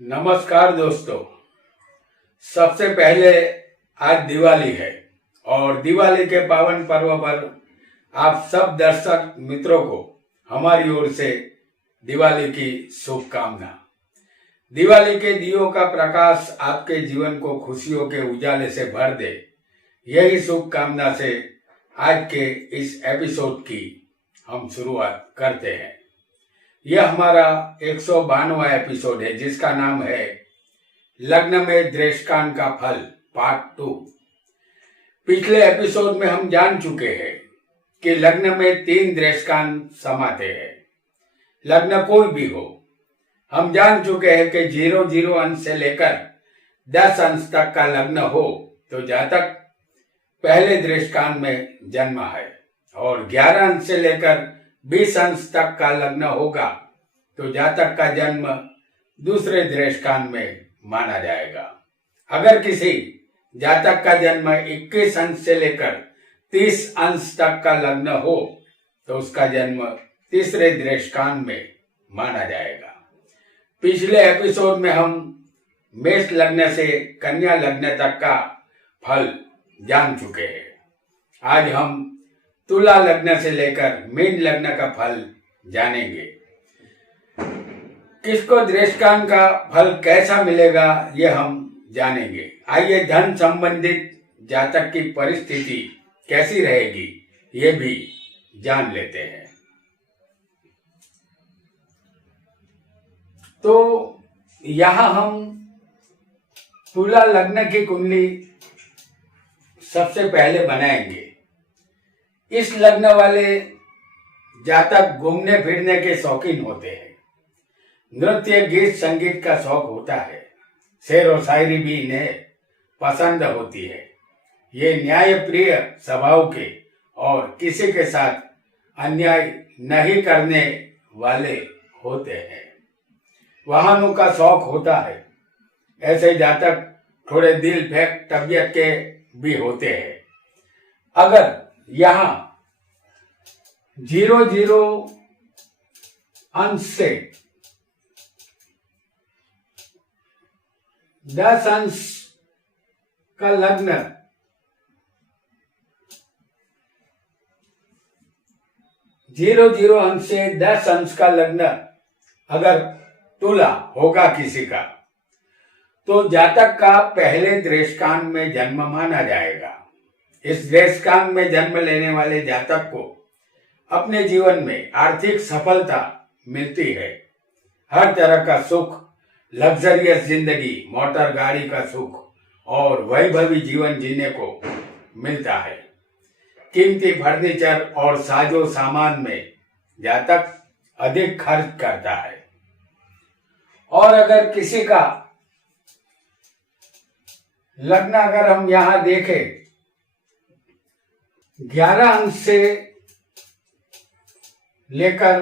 नमस्कार दोस्तों। सबसे पहले आज दिवाली है और दिवाली के पावन पर्व पर आप सब दर्शक मित्रों को हमारी ओर से दिवाली की शुभकामना। दिवाली के दियों का प्रकाश आपके जीवन को खुशियों के उजाले से भर दे, यही शुभकामना से आज के इस एपिसोड की हम शुरुआत करते हैं। यह हमारा 192वां एपिसोड है जिसका नाम है लग्न में द्वेषकांड का फल पार्ट 2। पिछले एपिसोड में हम जान चुके हैं कि लग्न में 3 द्वेषकांड समाते हैं। लग्न कोई भी हो, हम जान चुके हैं कि 0 अंश से लेकर 10 अंश तक का लग्न हो तो जातक पहले द्वेषकांड में जन्मा है, और 11 अंश से लेकर 20 अंश तक का लग्न होगा तो जातक का जन्म दूसरे द्वेषकांड में माना जाएगा। अगर किसी जातक का जन्म 21 अंश से लेकर 30 अंश तक का लग्न हो तो उसका जन्म तीसरे द्वेषकांड में माना जाएगा। पिछले एपिसोड में हम मेष लग्न से कन्या लग्न तक का फल जान चुके हैं। आज हम तुला लग्न से लेकर मीन लग्न का फल जानेंगे। किसको द्वेषकांड का फल कैसा मिलेगा ये हम जानेंगे। आइए धन संबंधित जातक की परिस्थिति कैसी रहेगी ये भी जान लेते हैं। तो यहां हम तुला लग्न की कुंडली सबसे पहले बनाएंगे। इस लग्न वाले जातक घूमने फिरने के शौकीन होते हैं। नृत्य गीत संगीत का शौक होता है। शेर और शायरी भी इन्हें पसंद होती है। ये न्याय प्रिय स्वभाव के और किसी के साथ अन्याय नहीं करने वाले होते हैं। वाहनों का शौक होता है। ऐसे जातक थोड़े दिल फेंक तबीयत के भी होते हैं। अगर यहाँ 0 अंश से 10 अंश का लग्न जीरो अंश से 10 अंश का लग्न अगर तुला होगा किसी का तो जातक का पहले द्वेषकांड में जन्म माना जाएगा। इस द्वेषकांड में जन्म लेने वाले जातक को अपने जीवन में आर्थिक सफलता मिलती है। हर तरह का सुख, लग्जरियस जिंदगी, मोटर गाड़ी का सुख और वैभवी जीवन जीने को मिलता है। कीमती फर्नीचर और साजो सामान में जातक अधिक खर्च करता है। और अगर किसी का लग्न अगर हम यहां देखें 11 अंश से लेकर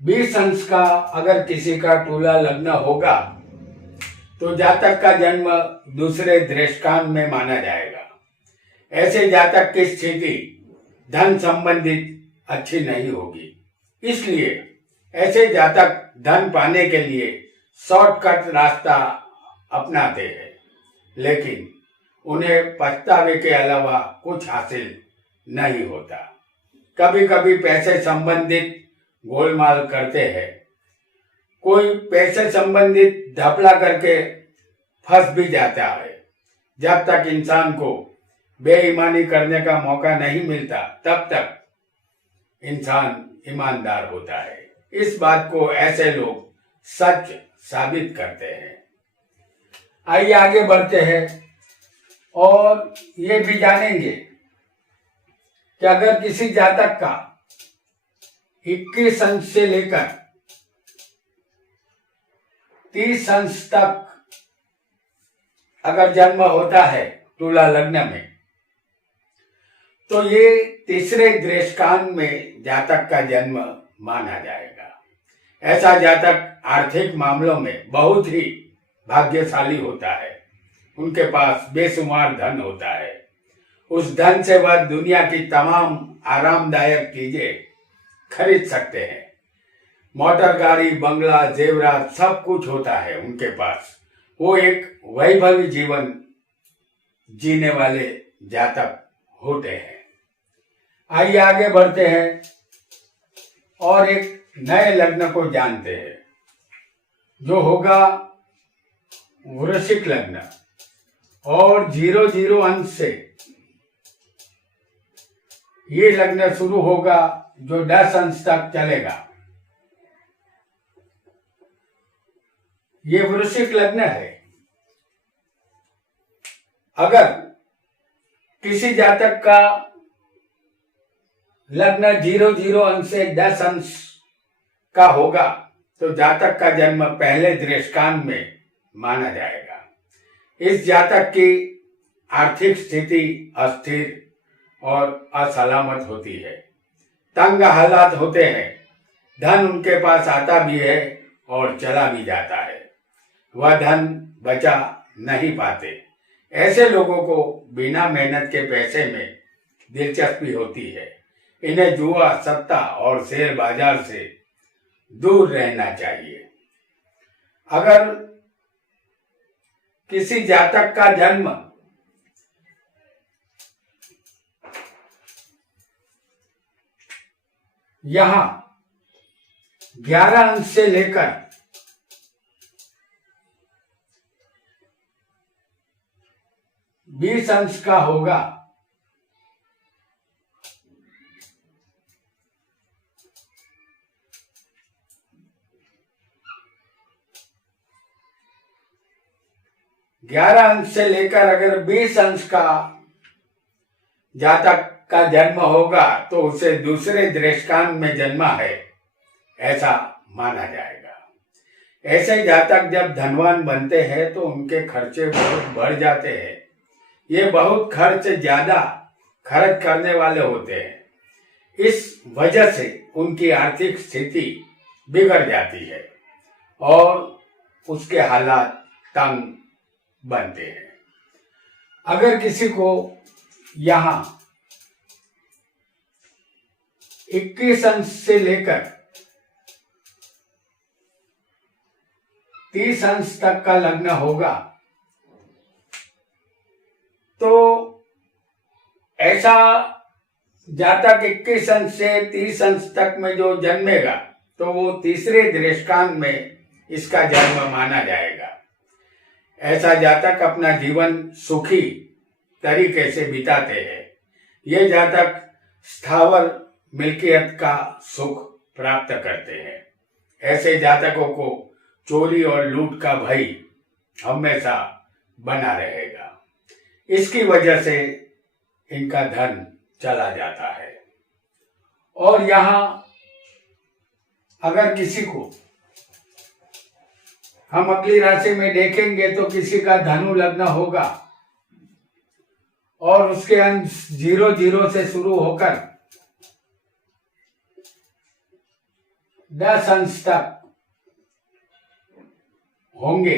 20 अंश का अगर किसी का तुला लग्न होगा तो जातक का जन्म दूसरे द्वेषकांड में माना जाएगा। ऐसे जातक की स्थिति धन संबंधित अच्छी नहीं होगी। इसलिए ऐसे जातक धन पाने के लिए शॉर्टकट रास्ता अपनाते हैं, लेकिन उन्हें पछतावे के अलावा कुछ हासिल नहीं होता। कभी कभी पैसे संबंधित गोलमाल करते हैं। कोई पैसे संबंधित घपला करके फंस भी जाता है। जब तक इंसान को बेईमानी करने का मौका नहीं मिलता तब तक इंसान ईमानदार होता है। इस बात को ऐसे लोग सच साबित करते हैं। आइए आगे बढ़ते हैं और ये भी जानेंगे कि अगर किसी जातक का 21 अंश से लेकर 30 अंश तक अगर जन्म होता है तुला लग्न में तो ये तीसरे द्वेषकांड में जातक का जन्म माना जाएगा। ऐसा जातक आर्थिक मामलों में बहुत ही भाग्यशाली होता है। उनके पास बेशुमार धन होता है। उस धन से वह दुनिया की तमाम आरामदायक चीजें खरीद सकते हैं। मोटर गाड़ी, बंगला, जेवरात सब कुछ होता है उनके पास। वो एक वैभवी जीवन जीने वाले जातक होते हैं। आइए आगे बढ़ते हैं और एक नए लग्न को जानते हैं जो होगा वृश्चिक लग्न। और 00 अंश से ये लग्न शुरू होगा जो 10 अंश तक चलेगा। ये वृश्चिक लग्न है। अगर किसी जातक का लग्न 00 अंश से 10 अंश का होगा तो जातक का जन्म पहले दृष्टांत में माना जाएगा। इस जातक की आर्थिक स्थिति अस्थिर और असलामत होती है, तंग हालात होते हैं, धन उनके पास आता भी है और चला भी जाता है, वह धन बचा नहीं पाते। ऐसे लोगों को बिना मेहनत के पैसे में दिलचस्पी होती है। इन्हें जुआ, सट्टा और शेयर बाजार से दूर रहना चाहिए। अगर किसी जातक का जन्म यहां 11 अंश से लेकर 20 अंश का होगा अंश से लेकर अगर 20 अंश का जातक का जन्म होगा तो उसे दूसरे दृष्टांत में जन्मा है ऐसा माना जाएगा। ऐसे जातक जब धनवान बनते हैं तो उनके खर्चे बहुत बढ़ जाते हैं। ये बहुत ज्यादा खर्च करने वाले होते हैं। इस वजह से उनकी आर्थिक स्थिति बिगड़ जाती है और उसके हालात तंग बनते हैं। अगर किसी को यहां 21 अंश से लेकर 30 अंश तक का लग्न होगा तो ऐसा जातक 21 अंश से 30 अंश तक में जो जन्मेगा तो वो तीसरे दृष्टांत में इसका जन्म माना जाएगा। ऐसा जातक अपना जीवन सुखी तरीके से बिताते हैं। ये जातक स्थावर मिल्कियत का सुख प्राप्त करते हैं। ऐसे जातकों को चोरी और लूट का भय हमेशा बना रहेगा। इसकी वजह से इनका धन चला जाता है। और यहां अगर किसी को हम अगली राशि में देखेंगे तो किसी का धनु लग्न होगा और उसके अंश 00 से शुरू होकर 10 अंश तक होंगे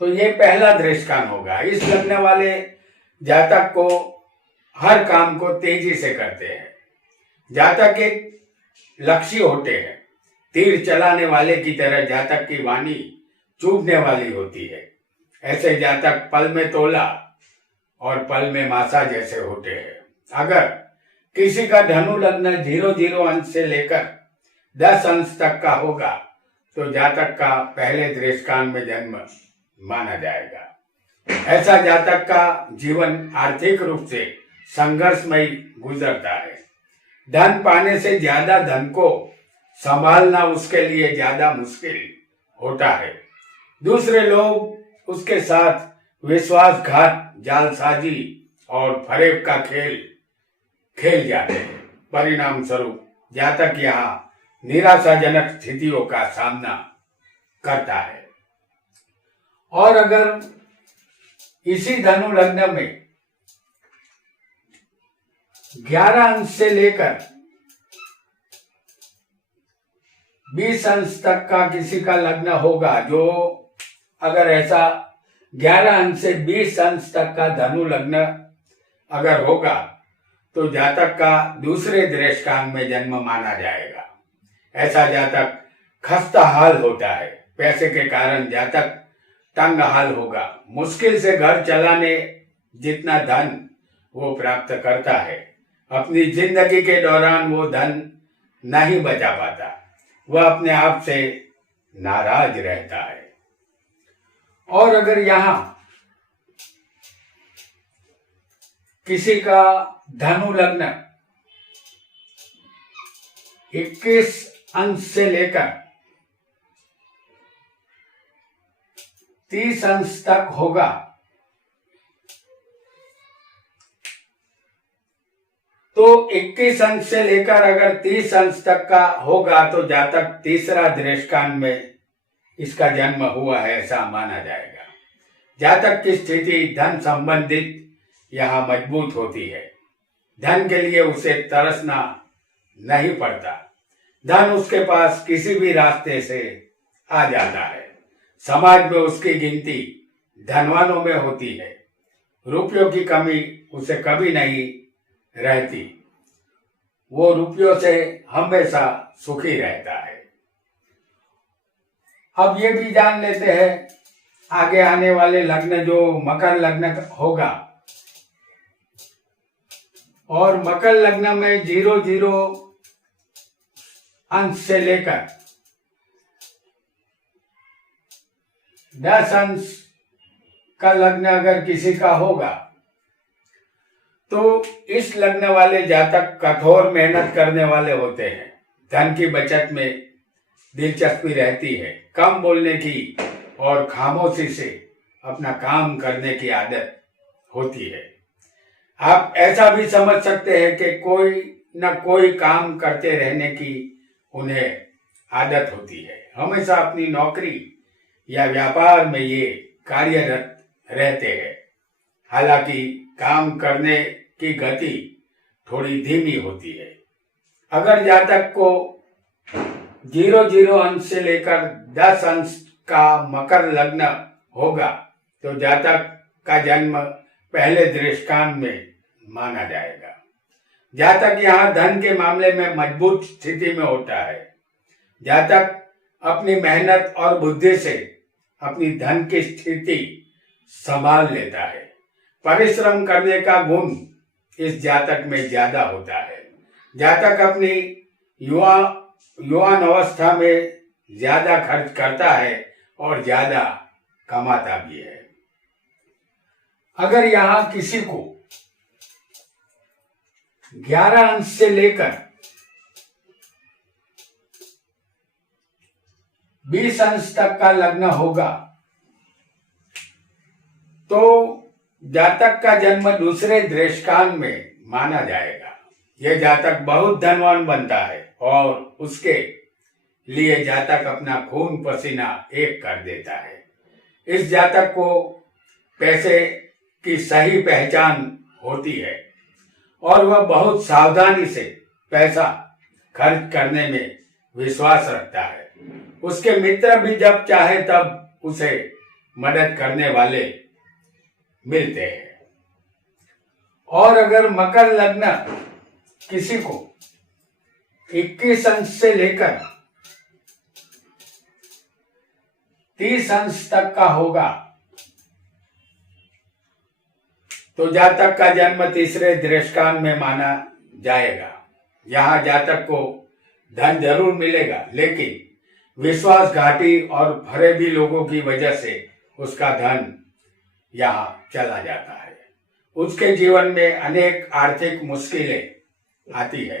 तो ये पहला दृष्टांत होगा। इस लग्न वाले जातक को हर काम को तेजी से करते हैं। जातक एक लक्ष्य होते हैं। तीर चलाने वाले की तरह जातक की वाणी चूबने वाली होती है। ऐसे जातक पल में तोला और पल में मासा जैसे होते हैं। अगर किसी का धनु लग्न 00 अंश से लेकर 10 अंश तक का होगा तो जातक का पहले दृष्टांत में जन्म माना जाएगा। ऐसा जातक का जीवन आर्थिक रूप से संघर्षमय गुजरता है। धन पाने से ज्यादा धन को संभालना उसके लिए ज्यादा मुश्किल होता है। दूसरे लोग उसके साथ विश्वासघात, जालसाजी और फरेब का खेल जाते हैं। परिणाम स्वरूप जातक यहाँ निराशाजनक स्थितियों का सामना करता है। और अगर इसी धनु लग्न में 11 अंश से लेकर 20 अंश तक का किसी का लग्न होगा, जो अगर ऐसा 11 अंश से 20 अंश तक का धनु लग्न अगर होगा तो जातक का दूसरे दृष्टांत में जन्म माना जाएगा। ऐसा जातक खस्ता हाल होता है। पैसे के कारण जातक तंग हाल होगा। मुश्किल से घर चलाने जितना धन वो प्राप्त करता है, अपनी जिंदगी के दौरान वो धन नहीं बचा पाता। वह अपने आप से नाराज रहता है। और अगर यहाँ किसी का धनु लग्न 21 अंश से लेकर 30 अंश तक होगा, तो 21 अंश से लेकर अगर 30 अंश तक का होगा तो जातक तीसरा दृष्टांत में इसका जन्म हुआ है ऐसा माना जाएगा। जातक की स्थिति धन संबंधित यहाँ मजबूत होती है। धन के लिए उसे तरसना नहीं पड़ता। धन उसके पास किसी भी रास्ते से आ जाता है। समाज में उसकी गिनती धनवानों में होती है। रुपयों की कमी उसे कभी नहीं रहती। वो रुपयों से हमेशा सुखी रहता है। अब ये भी जान लेते हैं आगे आने वाले लग्न जो मकर लग्न होगा, और मकर लग्न में 00 अंश से लेकर 10 अंश का लग्न अगर किसी का होगा तो इस लग्न वाले जातक कठोर मेहनत करने वाले होते हैं। धन की बचत में दिलचस्पी रहती है। कम बोलने की और खामोशी से अपना काम करने की आदत होती है। आप ऐसा भी समझ सकते हैं कि कोई न कोई काम करते रहने की उन्हें आदत होती है। हमेशा अपनी नौकरी या व्यापार में ये कार्यरत रहते हैं। हालांकि काम करने की गति थोड़ी धीमी होती है। अगर जातक को 00 अंश से लेकर 10 अंश का मकर लग्न होगा तो जातक का जन्म पहले दृष्टांत में माना जाएगा। जातक यहाँ धन के मामले में मजबूत स्थिति में होता है। जातक अपनी मेहनत और बुद्धि से अपनी धन की स्थिति संभाल लेता है। परिश्रम करने का गुण इस जातक में ज्यादा होता है। जातक अपनी युवान अवस्था में ज्यादा खर्च करता है और ज्यादा कमाता भी है। अगर यहाँ किसी को 11 अंश से लेकर 20 अंश तक का लग्न होगा तो जातक का जन्म दूसरे दृष्टांत में माना जाएगा। यह जातक बहुत धनवान बनता है और उसके लिए जातक अपना खून पसीना एक कर देता है। इस जातक को पैसे की सही पहचान होती है और वह बहुत सावधानी से पैसा खर्च करने में विश्वास रखता है। उसके मित्र भी जब चाहे तब उसे मदद करने वाले मिलते हैं। और अगर मकर लग्न किसी को 21 अंश से लेकर 30 अंश तक का होगा तो जातक का जन्म तीसरे दृष्टांत में माना जाएगा। यहाँ जातक को धन जरूर मिलेगा, लेकिन विश्वासघाती और फरेबी लोगों की वजह से उसका धन यहाँ चला जाता है। उसके जीवन में अनेक आर्थिक मुश्किलें आती है।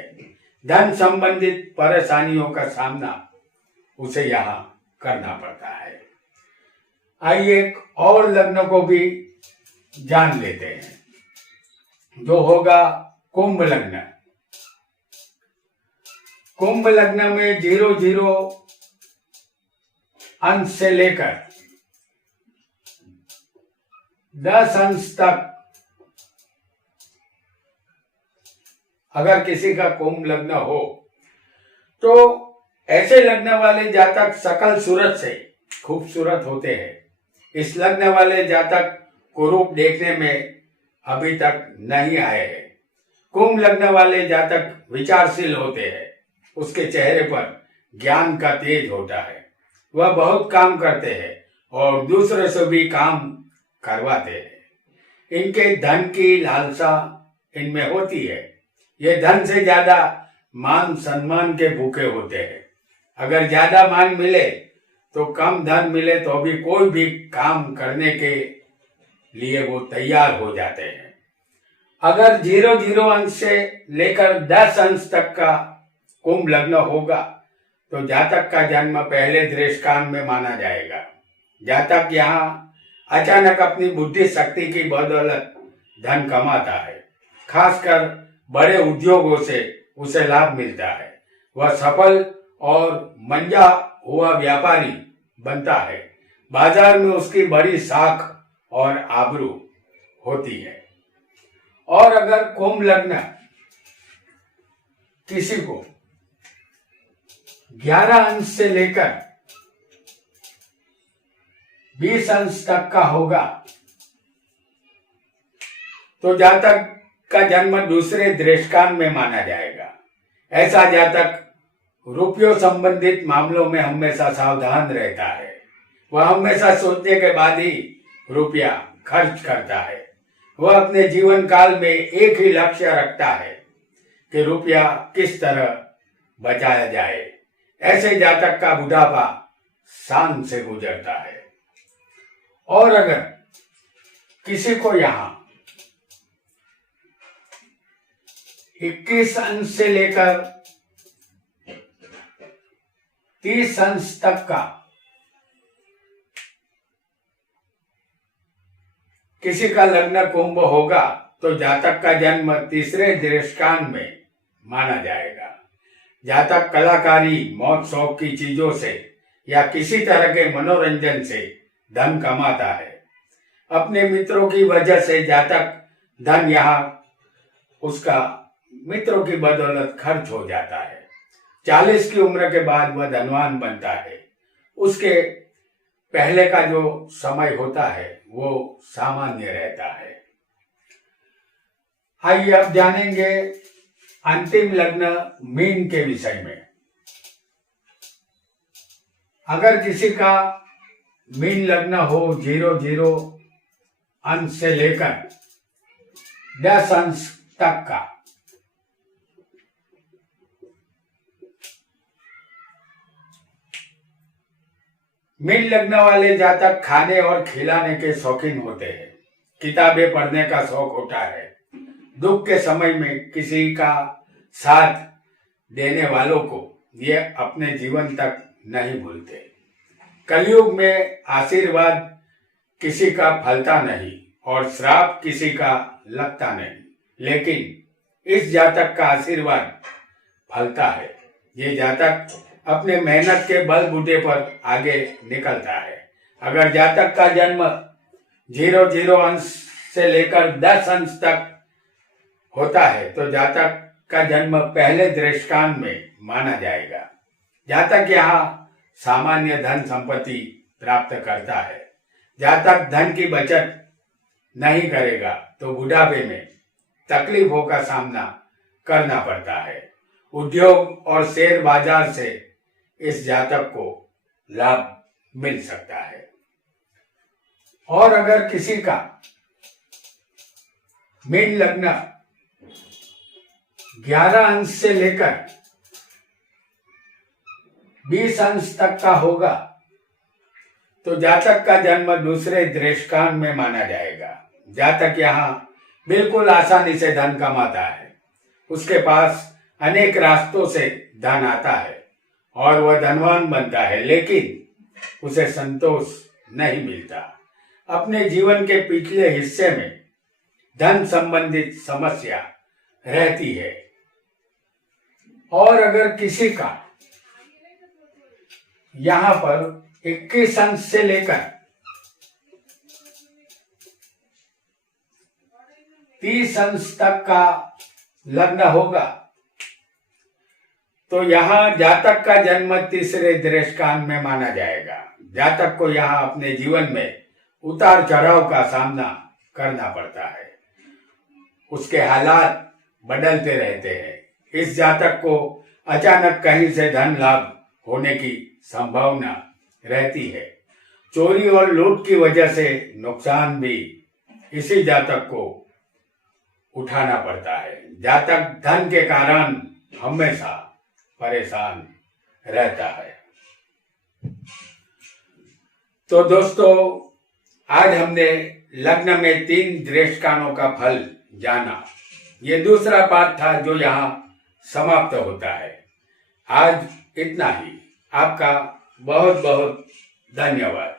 धन संबंधित परेशानियों का सामना उसे यहाँ करना पड़ता है। आइए एक और लग्न को भी जान लेते हैं जो होगा कुंभ लग्न। कुंभ लग्न में 00 अंश से लेकर 10 अंश तक अगर किसी का कुंभ लग्न हो तो ऐसे लग्न वाले जातक सकल सूरत से खूबसूरत होते हैं। इस लग्न वाले जातक को रूप देखने में अभी तक नहीं आए हैं। कुंभ लग्न वाले जातक विचारशील होते हैं। उसके चेहरे पर ज्ञान का तेज होता है। वह बहुत काम करते हैं और दूसरों से भी काम करवाते हैं। इनके धन की लालसा इनमें होती है। ये धन से ज्यादा मान सम्मान के भूखे होते हैं। अगर ज्यादा मान मिले तो कम धन मिले तो भी कोई भी काम करने के लिए वो तैयार हो जाते हैं। अगर 0 अंश से लेकर 10 अंश तक का कुंभ लग्न होगा तो जातक का जन्म पहले दृष्टांत में माना जाएगा। जातक यहाँ अचानक अपनी बुद्धि शक्ति की बदौलत धन कमाता है। खासकर बड़े उद्योगों से उसे लाभ मिलता है। वह सफल और मंजा हुआ व्यापारी बनता है। बाजार में उसकी बड़ी साख और आबरू होती है। और अगर कुंभ लग्न किसी को 11 अंश से लेकर 20 अंश तक का होगा तो जातक का जन्म दूसरे दृष्टांत में माना जाएगा। ऐसा जातक रुपयों संबंधित मामलों में हमेशा सावधान रहता है। वह हमेशा सोचने के बाद ही रुपया खर्च करता है। वह अपने जीवन काल में एक ही लक्ष्य रखता है कि रुपया किस तरह बचाया जाए। ऐसे जातक का बुढ़ापा शान से गुजरता है। और अगर किसी को यहाँ 21 अंश से लेकर 30 अंश तक का किसी का लग्न कुंभ होगा तो जातक का जन्म तीसरे दृष्टांत में माना जाएगा। जातक कलाकारी, मौज शौक की चीजों से या किसी तरह के मनोरंजन से धन कमाता है। अपने मित्रों की वजह से जातक धन यहाँ उसका मित्रों की बदौलत खर्च हो जाता है। 40 की उम्र के बाद वह धनवान बनता है। उसके पहले का जो समय होता है वो सामान्य रहता है। आइए अब जानेंगे अंतिम लग्न मीन के विषय में। अगर किसी का मीन लग्न हो 0 अंश से लेकर 10 अंश तक का, मीन लग्न वाले जातक खाने और खिलाने के शौकीन होते हैं। किताबें पढ़ने का शौक होता है। दुख के समय में किसी का साथ देने वालों को ये अपने जीवन तक नहीं भूलते। कलयुग में आशीर्वाद किसी का फलता नहीं और श्राप किसी का लगता नहीं, लेकिन इस जातक का आशीर्वाद फलता है। ये जातक अपने मेहनत के बलबूते पर आगे निकलता है। अगर जातक का जन्म 0 अंश से लेकर 10 अंश तक होता है तो जातक का जन्म पहले दृष्टांत में माना जाएगा। जातक यहाँ सामान्य धन संपत्ति प्राप्त करता है। जातक धन की बचत नहीं करेगा तो बुढ़ापे में तकलीफों का सामना करना पड़ता है। उद्योग और शेयर बाजार से इस जातक को लाभ मिल सकता है। और अगर किसी का मीन लग्न 11 अंश से लेकर 20 अंश तक का होगा तो जातक का जन्म दूसरे दृष्टांत में माना जाएगा। जातक यहाँ बिल्कुल आसानी से धन कमाता है। उसके पास अनेक रास्तों से धन आता है और वह धनवान बनता है, लेकिन उसे संतोष नहीं मिलता। अपने जीवन के पिछले हिस्से में धन संबंधित समस्या रहती है। और अगर किसी का यहाँ पर 21 अंश से लेकर 30 अंश तक का लग्न होगा तो यहाँ जातक का जन्म तीसरे दृष्टांत में माना जाएगा। जातक को यहाँ अपने जीवन में उतार चढ़ाव का सामना करना पड़ता है। उसके हालात बदलते रहते हैं। इस जातक को अचानक कहीं से धन लाभ होने की संभावना रहती है। चोरी और लूट की वजह से नुकसान भी इसी जातक को उठाना पड़ता है। जातक धन के कारण हमेशा परेशान रहता है। तो दोस्तों, आज हमने लग्न में 3 दृष्टानों का फल जाना। ये दूसरा पाठ था जो यहाँ समाप्त होता है। आज इतना ही। आपका बहुत बहुत धन्यवाद।